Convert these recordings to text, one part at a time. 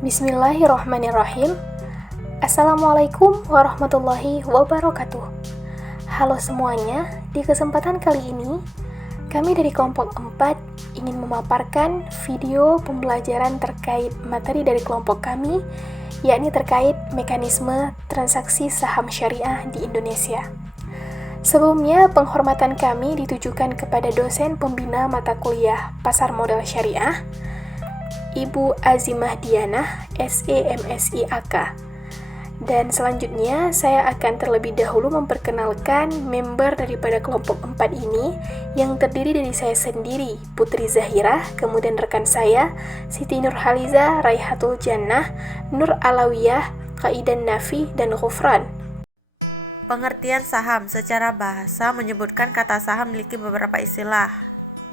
Bismillahirrahmanirrahim. Assalamualaikum warahmatullahi wabarakatuh. Halo semuanya, di kesempatan kali ini kami dari kelompok 4 ingin memaparkan video pembelajaran terkait materi dari kelompok kami, yakni terkait mekanisme transaksi saham syariah di Indonesia. Sebelumnya, penghormatan kami ditujukan kepada dosen pembina mata kuliah Pasar Modal Syariah, Ibu Azimah Dianah, SE MSI AK. Dan selanjutnya, saya akan terlebih dahulu memperkenalkan member daripada kelompok 4 ini, yang terdiri dari saya sendiri, Putri Zahirah, kemudian rekan saya, Siti Nurhaliza, Raihatul Jannah, Nur Alawiyah, Kaidan Nafi, dan Ghufran. Pengertian saham secara bahasa menyebutkan kata saham memiliki beberapa istilah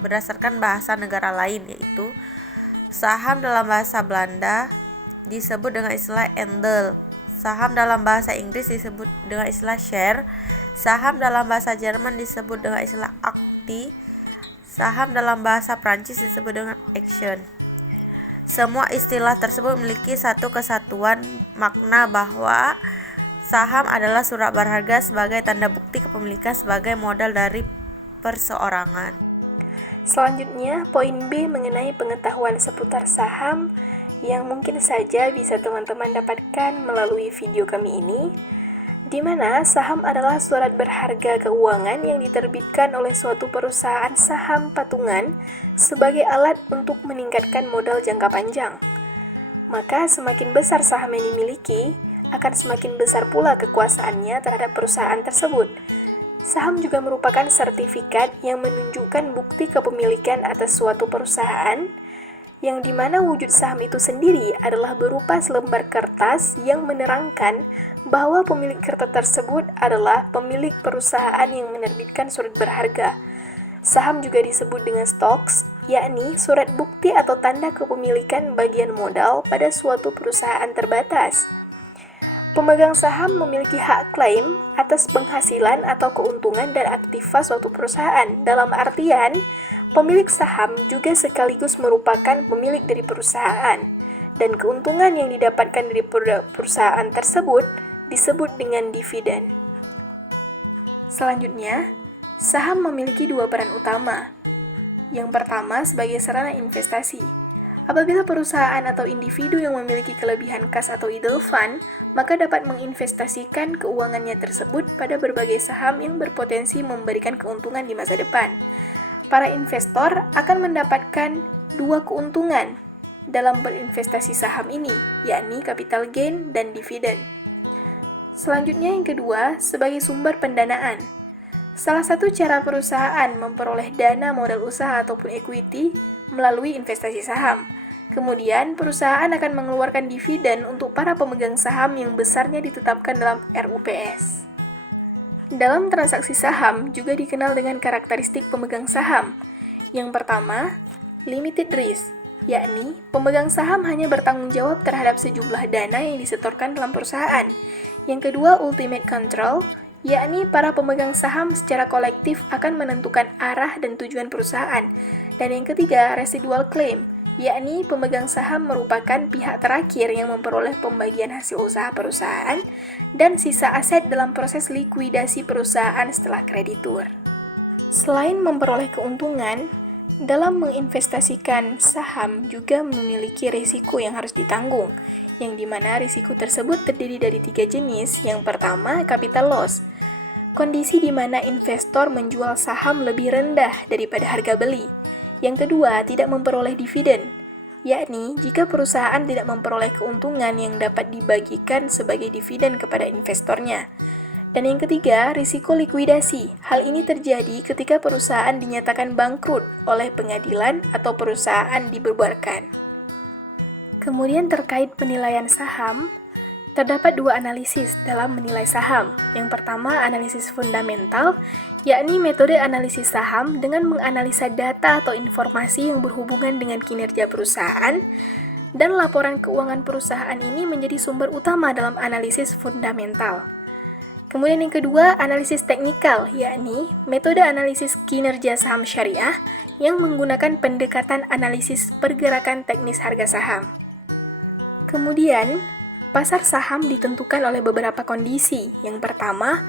berdasarkan bahasa negara lain, yaitu saham dalam bahasa Belanda disebut dengan istilah aandeel, saham dalam bahasa Inggris disebut dengan istilah share, saham dalam bahasa Jerman disebut dengan istilah aktie, saham dalam bahasa Prancis disebut dengan action. Semua istilah tersebut memiliki satu kesatuan makna bahwa saham adalah surat berharga sebagai tanda bukti kepemilikan sebagai modal dari perseorangan. Selanjutnya, poin B mengenai pengetahuan seputar saham yang mungkin saja bisa teman-teman dapatkan melalui video kami ini, di mana saham adalah surat berharga keuangan yang diterbitkan oleh suatu perusahaan saham patungan sebagai alat untuk meningkatkan modal jangka panjang. Maka semakin besar saham yang dimiliki, akan semakin besar pula kekuasaannya terhadap perusahaan tersebut. Saham juga merupakan sertifikat yang menunjukkan bukti kepemilikan atas suatu perusahaan, yang dimana wujud saham itu sendiri adalah berupa selembar kertas yang menerangkan bahwa pemilik kertas tersebut adalah pemilik perusahaan yang menerbitkan surat berharga. Saham juga disebut dengan stocks, yakni surat bukti atau tanda kepemilikan bagian modal pada suatu perusahaan terbatas. Pemegang saham memiliki hak klaim atas penghasilan atau keuntungan dan aktiva suatu perusahaan. Dalam artian, pemilik saham juga sekaligus merupakan pemilik dari perusahaan, dan keuntungan yang didapatkan dari perusahaan tersebut disebut dengan dividen. Selanjutnya, saham memiliki dua peran utama. Yang pertama sebagai sarana investasi. Apabila perusahaan atau individu yang memiliki kelebihan kas atau idle fund, maka dapat menginvestasikan keuangannya tersebut pada berbagai saham yang berpotensi memberikan keuntungan di masa depan. Para investor akan mendapatkan dua keuntungan dalam berinvestasi saham ini, yakni capital gain dan dividen. Selanjutnya yang kedua, sebagai sumber pendanaan. Salah satu cara perusahaan memperoleh dana modal usaha ataupun equity melalui investasi saham. Kemudian, perusahaan akan mengeluarkan dividen untuk para pemegang saham yang besarnya ditetapkan dalam RUPS. Dalam transaksi saham juga dikenal dengan karakteristik pemegang saham. Yang pertama, limited risk, yakni pemegang saham hanya bertanggung jawab terhadap sejumlah dana yang disetorkan dalam perusahaan. Yang kedua, ultimate control, yakni para pemegang saham secara kolektif akan menentukan arah dan tujuan perusahaan. Dan yang ketiga, residual claim, yakni pemegang saham merupakan pihak terakhir yang memperoleh pembagian hasil usaha perusahaan dan sisa aset dalam proses likuidasi perusahaan setelah kreditur. Selain memperoleh keuntungan, dalam menginvestasikan saham juga memiliki risiko yang harus ditanggung, yang dimana risiko tersebut terdiri dari 3 jenis. Yang pertama, capital loss, kondisi di mana investor menjual saham lebih rendah daripada harga beli. Yang kedua, tidak memperoleh dividen, yakni jika perusahaan tidak memperoleh keuntungan yang dapat dibagikan sebagai dividen kepada investornya. Dan yang ketiga, risiko likuidasi. Hal ini terjadi ketika perusahaan dinyatakan bangkrut oleh pengadilan atau perusahaan dibubarkan. Kemudian terkait penilaian saham, terdapat dua analisis dalam menilai saham. Yang pertama, analisis fundamental, yakni metode analisis saham dengan menganalisa data atau informasi yang berhubungan dengan kinerja perusahaan, dan laporan keuangan perusahaan ini menjadi sumber utama dalam analisis fundamental. Kemudian yang kedua, analisis teknikal, yakni metode analisis kinerja saham syariah yang menggunakan pendekatan analisis pergerakan teknis harga saham. Kemudian, pasar saham ditentukan oleh beberapa kondisi. Yang pertama,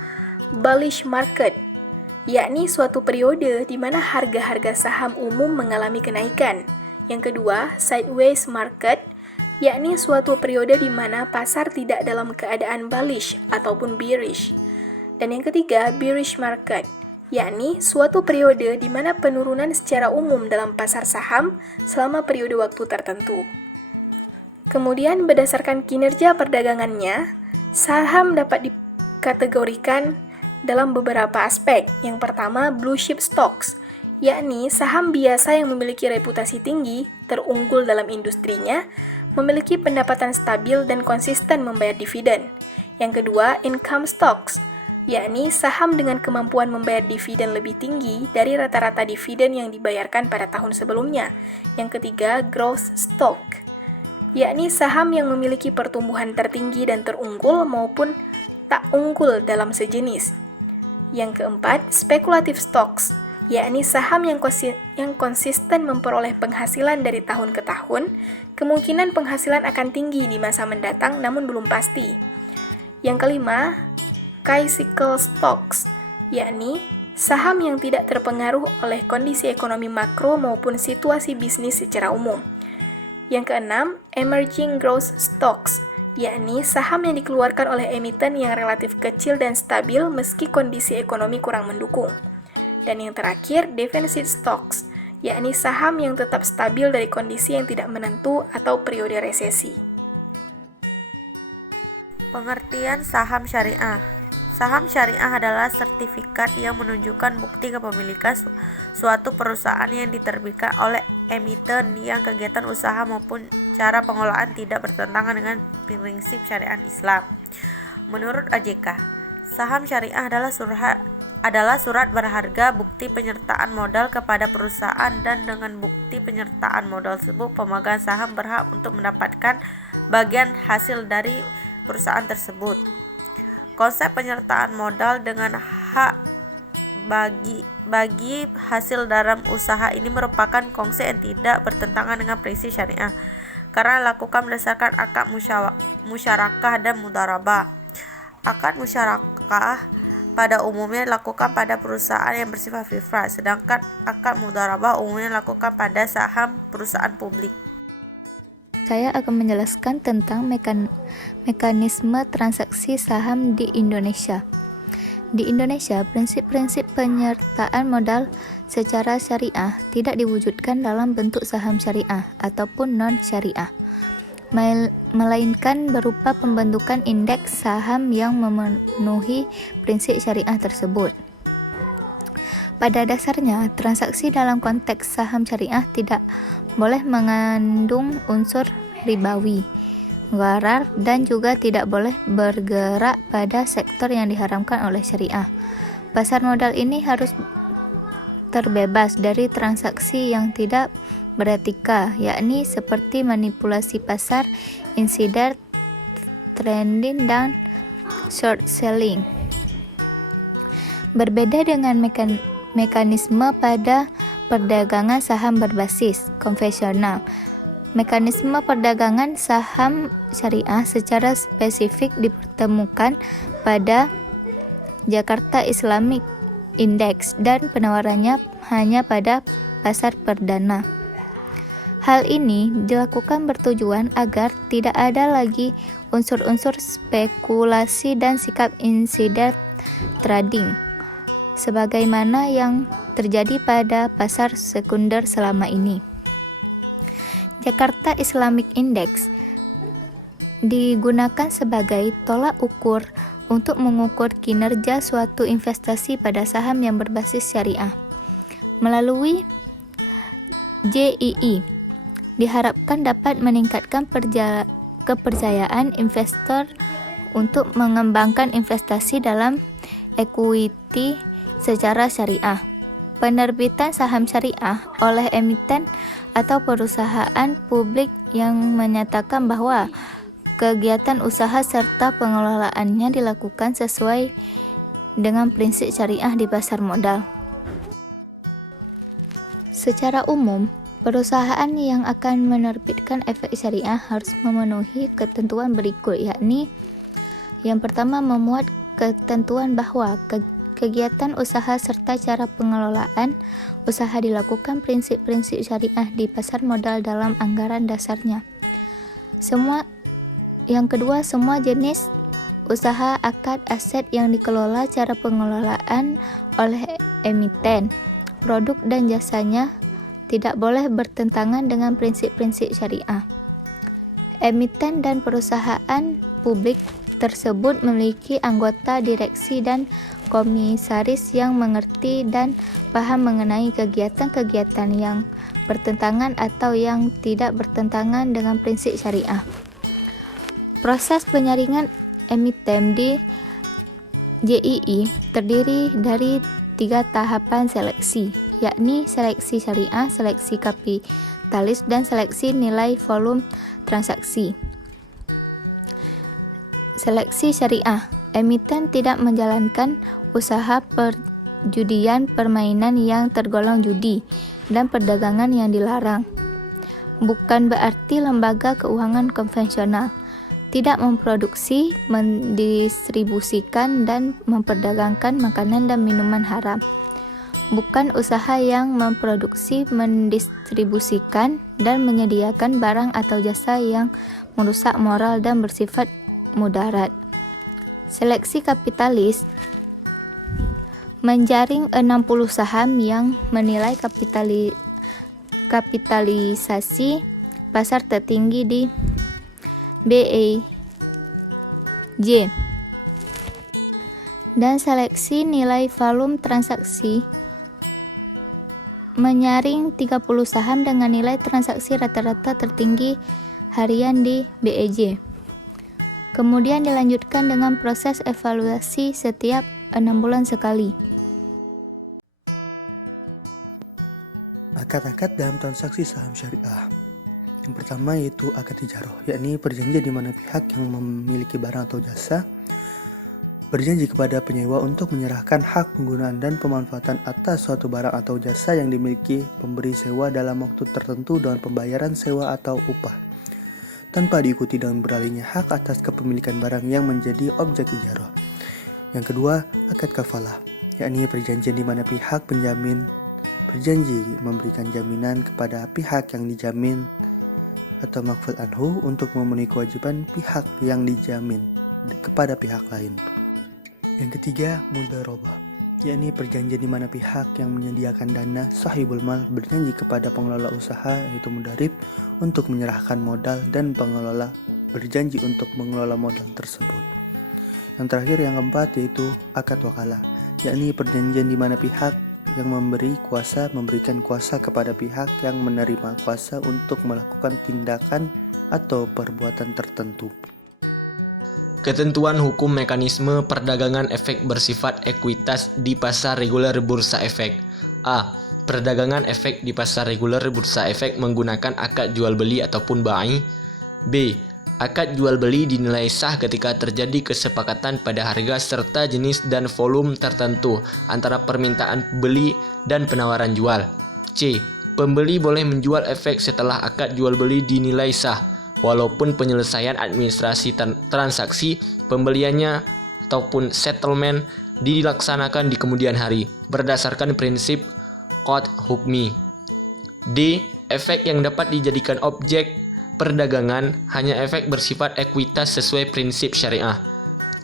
bullish market, yakni suatu periode di mana harga-harga saham umum mengalami kenaikan. Yang kedua, sideways market, yakni suatu periode di mana pasar tidak dalam keadaan bullish ataupun bearish. Dan yang ketiga, bearish market, yakni suatu periode di mana penurunan secara umum dalam pasar saham selama periode waktu tertentu. Kemudian berdasarkan kinerja perdagangannya, saham dapat dikategorikan dalam beberapa aspek. Yang pertama, blue chip stocks, yakni saham biasa yang memiliki reputasi tinggi, terunggul dalam industrinya, memiliki pendapatan stabil dan konsisten membayar dividen. Yang kedua, income stocks, yakni saham dengan kemampuan membayar dividen lebih tinggi dari rata-rata dividen yang dibayarkan pada tahun sebelumnya. Yang ketiga, growth stock, yakni saham yang memiliki pertumbuhan tertinggi dan terunggul maupun tak unggul dalam sejenis. Yang keempat, speculative stocks, yakni saham yang konsisten memperoleh penghasilan dari tahun ke tahun, kemungkinan penghasilan akan tinggi di masa mendatang namun belum pasti. Yang kelima, cyclical stocks, yakni saham yang tidak terpengaruh oleh kondisi ekonomi makro maupun situasi bisnis secara umum. Yang keenam, emerging growth stocks, yakni saham yang dikeluarkan oleh emiten yang relatif kecil dan stabil meski kondisi ekonomi kurang mendukung. Dan yang terakhir, defensive stocks, yakni saham yang tetap stabil dari kondisi yang tidak menentu atau periode resesi. Pengertian saham syariah. Saham syariah adalah sertifikat yang menunjukkan bukti kepemilikan suatu perusahaan yang diterbitkan oleh emiten yang kegiatan usaha maupun cara pengelolaan tidak bertentangan dengan prinsip syariat Islam. Menurut OJK, saham syariah adalah surat berharga bukti penyertaan modal kepada perusahaan, dan dengan bukti penyertaan modal tersebut pemegang saham berhak untuk mendapatkan bagian hasil dari perusahaan tersebut. Konsep penyertaan modal dengan hak bagi hasil dalam usaha ini merupakan konsep yang tidak bertentangan dengan prinsip syariah karena dilakukan berdasarkan akad musyarakah dan mudharabah. Akad musyarakah pada umumnya dilakukan pada perusahaan yang bersifat free, sedangkan akad mudharabah umumnya dilakukan pada saham perusahaan publik. Saya akan menjelaskan tentang mekanisme transaksi saham di Indonesia. Di Indonesia, prinsip-prinsip penyertaan modal secara syariah tidak diwujudkan dalam bentuk saham syariah ataupun non-syariah, melainkan berupa pembentukan indeks saham yang memenuhi prinsip syariah tersebut. Pada dasarnya, transaksi dalam konteks saham syariah tidak boleh mengandung unsur ribawi, gharar, dan juga tidak boleh bergerak pada sektor yang diharamkan oleh syariah. Pasar modal ini harus terbebas dari transaksi yang tidak beretika, yakni seperti manipulasi pasar, insider trading, dan short selling. Berbeda dengan mekanisme pada perdagangan saham berbasis konvensional, mekanisme perdagangan saham syariah secara spesifik dipertemukan pada Jakarta Islamic Index dan penawarannya hanya pada pasar perdana. Hal ini dilakukan bertujuan agar tidak ada lagi unsur-unsur spekulasi dan sikap insider trading, sebagaimana yang terjadi pada pasar sekunder selama ini. Jakarta Islamic Index digunakan sebagai tolak ukur untuk mengukur kinerja suatu investasi pada saham yang berbasis syariah. Melalui JII, diharapkan dapat meningkatkan kepercayaan investor untuk mengembangkan investasi dalam equity secara syariah. Penerbitan saham syariah oleh emiten atau perusahaan publik yang menyatakan bahwa kegiatan usaha serta pengelolaannya dilakukan sesuai dengan prinsip syariah di pasar modal. Secara umum, Perusahaan yang akan menerbitkan efek syariah harus memenuhi ketentuan berikut, yakni yang pertama, memuat ketentuan bahwa kegiatan usaha serta cara pengelolaan usaha dilakukan prinsip-prinsip syariah di pasar modal dalam anggaran dasarnya. Yang kedua, semua jenis usaha akad aset yang dikelola cara pengelolaan oleh emiten, produk dan jasanya tidak boleh bertentangan dengan prinsip-prinsip syariah. Emiten dan perusahaan publik tersebut memiliki anggota direksi dan komisaris yang mengerti dan paham mengenai kegiatan-kegiatan yang bertentangan atau yang tidak bertentangan dengan prinsip syariah. Proses penyaringan emiten di JII terdiri dari 3 tahapan seleksi, yakni seleksi syariah, seleksi kapitalis, dan seleksi nilai volume transaksi. Seleksi syariah. Emiten tidak menjalankan usaha perjudian, permainan yang tergolong judi, dan perdagangan yang dilarang. Bukan berarti lembaga keuangan konvensional tidak memproduksi, mendistribusikan, dan memperdagangkan makanan dan minuman haram. Bukan usaha yang memproduksi, mendistribusikan, dan menyediakan barang atau jasa yang merusak moral dan bersifat mudarat. Seleksi kapitalis menjaring 60 saham yang menilai kapitalisasi pasar tertinggi di BEJ, dan seleksi nilai volume transaksi menyaring 30 saham dengan nilai transaksi rata-rata tertinggi harian di BEJ. Kemudian dilanjutkan dengan proses evaluasi setiap 6 bulan sekali. Akad-akad dalam transaksi saham syariah. Yang pertama yaitu akad ijaroh, yakni perjanjian di mana pihak yang memiliki barang atau jasa berjanji kepada penyewa untuk menyerahkan hak penggunaan dan pemanfaatan atas suatu barang atau jasa yang dimiliki pemberi sewa dalam waktu tertentu dengan pembayaran sewa atau upah, tanpa diikuti dengan beralihnya hak atas kepemilikan barang yang menjadi objek ijaroh. Yang kedua, akad kafalah, yakni perjanjian di mana pihak penjamin berjanji memberikan jaminan kepada pihak yang dijamin atau makful anhu untuk memenuhi kewajiban pihak yang dijamin kepada pihak lain. Yang ketiga, mudharabah, yakni perjanjian di mana pihak yang menyediakan dana sahibul mal berjanji kepada pengelola usaha yaitu mudarib untuk menyerahkan modal dan pengelola berjanji untuk mengelola modal tersebut. Yang terakhir, yang keempat, yaitu akad wakalah, yakni perjanjian di mana pihak yang memberi kuasa memberikan kuasa kepada pihak yang menerima kuasa untuk melakukan tindakan atau perbuatan tertentu. Ketentuan hukum mekanisme perdagangan efek bersifat ekuitas di pasar reguler bursa efek. A. Perdagangan efek di pasar reguler bursa efek menggunakan akad jual beli ataupun bai. B. Akad jual beli dinilai sah ketika terjadi kesepakatan pada harga serta jenis dan volume tertentu antara permintaan beli dan penawaran jual. C. Pembeli boleh menjual efek setelah akad jual beli dinilai sah, walaupun penyelesaian administrasi transaksi pembeliannya ataupun settlement dilaksanakan di kemudian hari berdasarkan prinsip qad hukmi. D. Efek yang dapat dijadikan objek perdagangan hanya efek bersifat ekuitas sesuai prinsip syariah.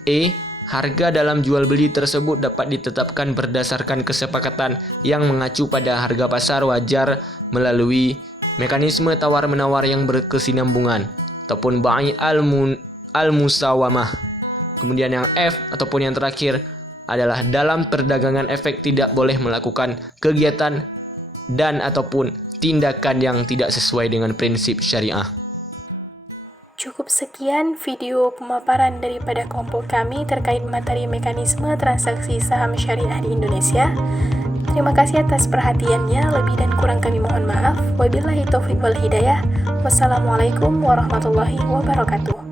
E. Harga dalam jual beli tersebut dapat ditetapkan berdasarkan kesepakatan yang mengacu pada harga pasar wajar melalui mekanisme tawar-menawar yang berkesinambungan ataupun bai al-musawamah. Kemudian yang F ataupun yang terakhir adalah dalam perdagangan efek tidak boleh melakukan kegiatan dan ataupun tindakan yang tidak sesuai dengan prinsip syariah. Cukup sekian video pemaparan daripada kelompok kami terkait materi mekanisme transaksi saham syariah di Indonesia. Terima kasih atas perhatiannya, lebih dan kurang kami mohon maaf. Wabillahi taufiq wal hidayah. Wassalamualaikum warahmatullahi wabarakatuh.